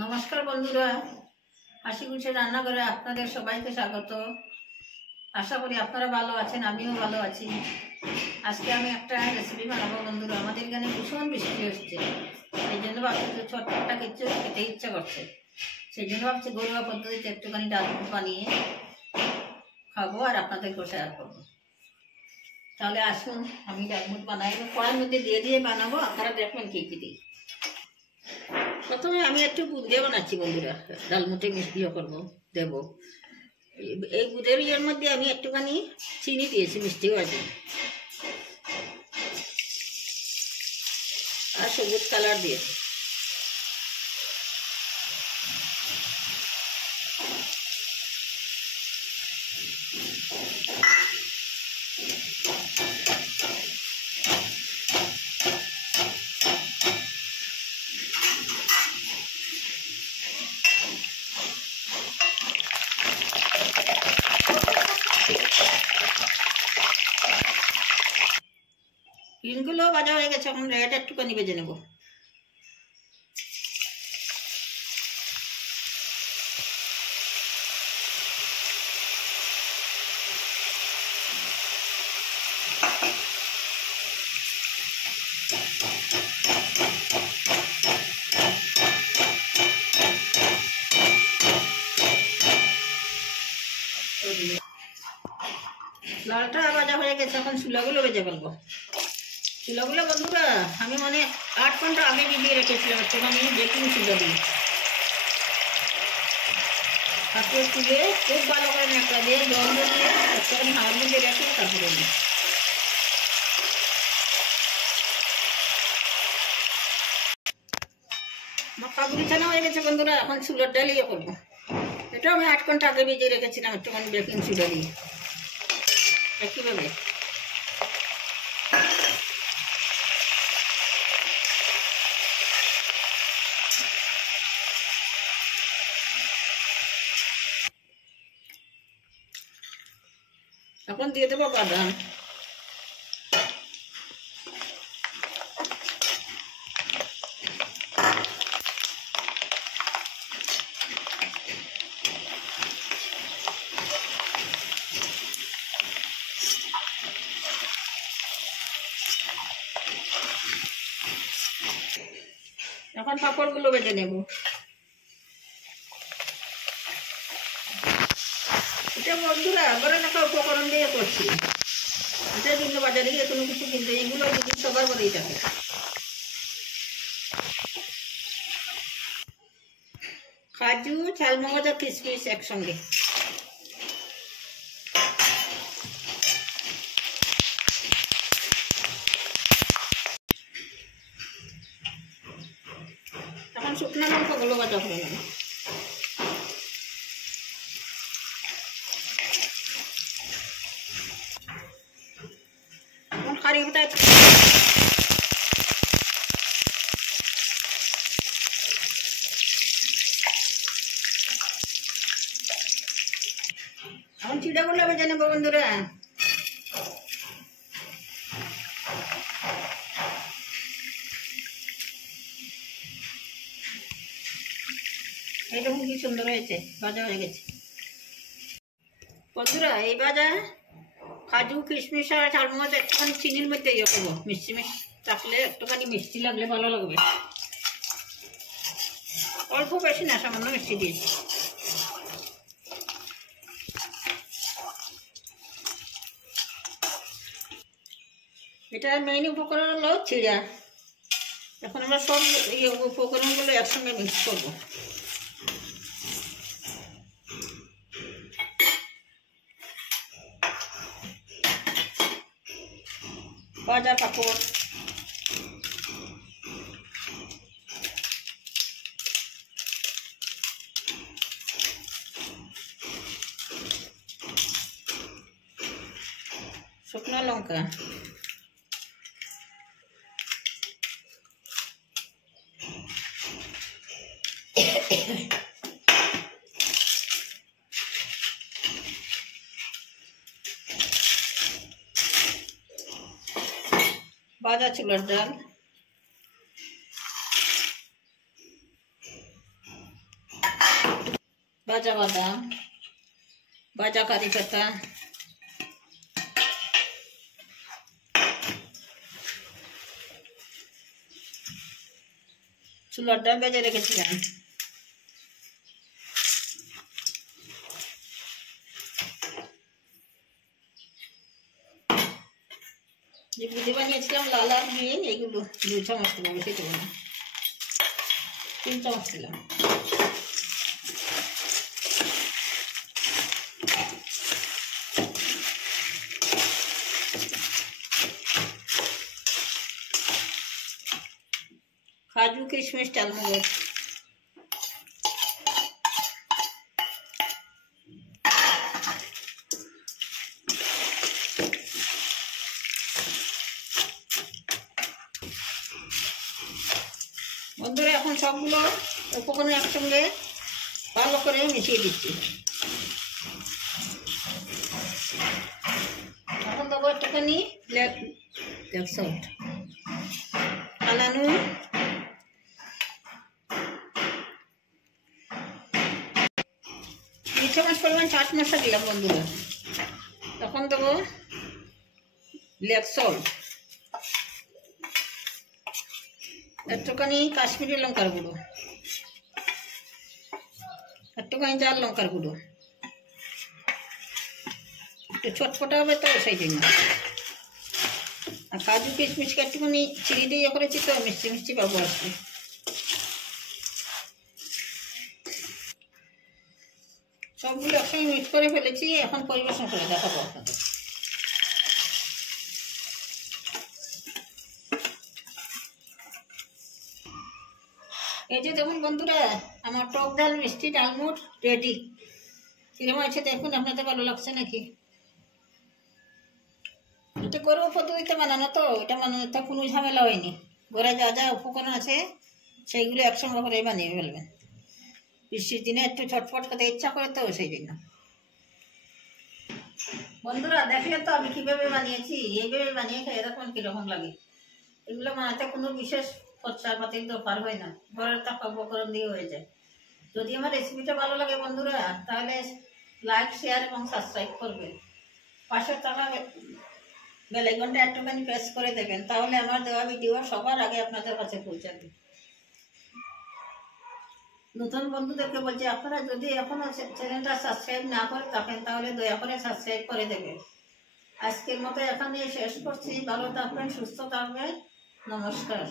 নমস্কার বন্ধুরা, হাসি খুশি রান্নাঘরে আপনাদের সবাইকে স্বাগত। আশা করি আপনারা ভালো আছেন, আমিও ভালো আছি। আজকে আমি একটা রেসিপি বানাবো বন্ধুরা। আমাদের এখানে ভীষণ বৃষ্টি হচ্ছে, সেই জন্য ভাবছি ছোট্টটা কিছু খেতে ইচ্ছা করছে। সেই জন্য ভাবছি ঘরোয়া পদ্ধতিতে একটুখানি ডাল বানিয়ে খাবো আর আপনাদেরকেও শেয়ার করবো। তাহলে আসুন আমি ডালমুট বানাই, কড়াইয়ের মধ্যে দিয়ে দিয়ে বানাবো, আপনারা দেখবেন কী কী দিই। প্রথমে আমি একটু গুড় দিয়ে বানাচ্ছি বন্ধুরা, ডালমুটে মিষ্টিও করবো দেবো। এই গুড়ের ইয়ের মধ্যে আমি একটুখানি চিনি দিয়েছি মিষ্টি হওয়ার জন্য, আর সবুজ কালার দিয়েছি। ডিমগুলো ভাজা হয়ে গেছে, এখন রেড একটুখানি ভেজে নেব। লালটা ভাজা হয়ে গেছে, এখন চুলাগুলো ভেজে ফেলবো। চুলাগুলো বন্ধুরা আমি 8 ঘন্টা আগে ভিজিয়ে রেখেছিলাম, একটুখানি বেকিং সোডা দিয়ে। তারপরে তুলে খুব ভালো করে ন্যাকড়া দিয়ে জল দিয়ে একটুখানি হাওয়ার মধ্যে রেখে তারপরে নিই। কাবুলি ছানা হয়ে গেছে বন্ধুরা, এখন চুলার ডাল ইয়ে করবো। এটা আমি 8 ঘন্টা আগে ভিজিয়ে রেখেছিলাম একটুখানি বেকিং সোডা দিয়ে। একইভাবে এখন দিয়ে দেবো বাদাম। এখন পাঁপড়গুলো ভেজে নেব। এটা বন্ধুরা বড় একটা উপকরণ দিয়ে করছি, এটা কিন্তু বাজারে গিয়ে কোনো কিছু কিনতে, এগুলো জিনিস সবার ঘরেই থাকে। কাজু, চালমগজ আর কিশমিশ একসঙ্গে। এখন শুকনো লঙ্কাগুলো ভাজা করে নেব। এখন কারি পাতা এখন চিড়াগুলো ভেজে নেবো বন্ধুরা। এইরকম কি সুন্দর হয়েছে, ভাজা হয়ে গেছে বন্ধুরা। এই ভাজা কাজু কিশমিশ আর চালমগজ একটুখানি চিনির মধ্যে ইয়ে করবো, মিষ্টি মিষ্টি থাকলে একটুখানি মিষ্টি লাগলে ভালো লাগবে। অল্প বেশি না, সামান্য মিষ্টি দিয়েছি। এটার মেইন উপকরণ হলো চিড়া। এখন আমরা সব উপকরণগুলো একসঙ্গে মিক্স করবো। ভাজা পাঁপড়, শুকনো লঙ্কা, ভাজা ছোলার ডাল, ভাজা বাদাম, ভাজা কারি পাতা, ছোলার ডাল ভেজে রেখেছিলাম, যে বুঝে বানিয়েছিলাম লাল আর গ্রিন, এগুলো 2 চামচ দিলাম, বেশি দেবো না, 3 চামচ দিলাম। কাজু কিশমিশ চালমগজ, বন্ধুরা এখন সবগুলো উপকরণ একসঙ্গে ভালো করে মিশিয়ে দিচ্ছি। এখন দেবো একটুখানি ব্ল্যাক সল্ট, কালা নুন, 2 চামচ পরিমাণ চাট মশলা দিলাম বন্ধুরা। তখন দেবো ব্ল্যাক সল্ট, একটুখানি কাশ্মীরি লঙ্কার গুঁড়ো, একটুখানি জাল লঙ্কার গুঁড়ো, একটু চটপটা হবে তো সেই জন্য। আর কাজু কিশমিশকে একটুখানি চিনি দিয়ে করেছি তো মিষ্টি মিষ্টি পাবো আসবে। সবগুলো একসঙ্গে মিক্স করে ফেলেছি, এখন পরিবেশন করে দেখাবো আপনাদের। এই যে দেখুন বন্ধুরা, আমার টক ডাল মিষ্টি ডালমুট রেডি। কিরকম আছে দেখুন, আপনাদের ভালো লাগছে নাকি? এটা গরুর পদ্ধতিতে বানানো তো, এটা বানানোতে কোনো ঝামেলা হয়নি। ঘরে যা যা উপকরণ আছে সেইগুলো একসঙ্গে করে বানিয়ে ফেলবেন। বৃষ্টির দিনে একটু ছটফট করতে ইচ্ছা করে তো সেই জন্য। বন্ধুরা দেখলে তো আমি কিভাবে বানিয়েছি, এইভাবে বানিয়ে খেয়ে দেখুন কিরকম লাগে। এগুলো বানাতে কোনো বিশেষ খরচাপাতির দরকার হয় না, ঘরের টাকা উপকরণ দিয়ে হয়ে যায়। যদি আমার রেসিপিটা ভালো লাগে বন্ধুরা, তাহলে লাইক শেয়ার এবং সাবস্ক্রাইব করবেন। পাশের টাকা বেল আইকনটা একটুখানি প্রেস করে দেবেন, তাহলে আমার দেওয়া ভিডিও সবার আগে আপনাদের কাছে পৌঁছাবে। নতুন বন্ধুদেরকে বলছি, আপনারা যদি এখনো চ্যানেলটা সাবস্ক্রাইব না করে থাকেন তাহলে দয়া করে সাবস্ক্রাইব করে দেবেন। আজকের মতো এখানে শেষ করছি। ভালো থাকবেন, সুস্থ থাকবেন, নমস্কার।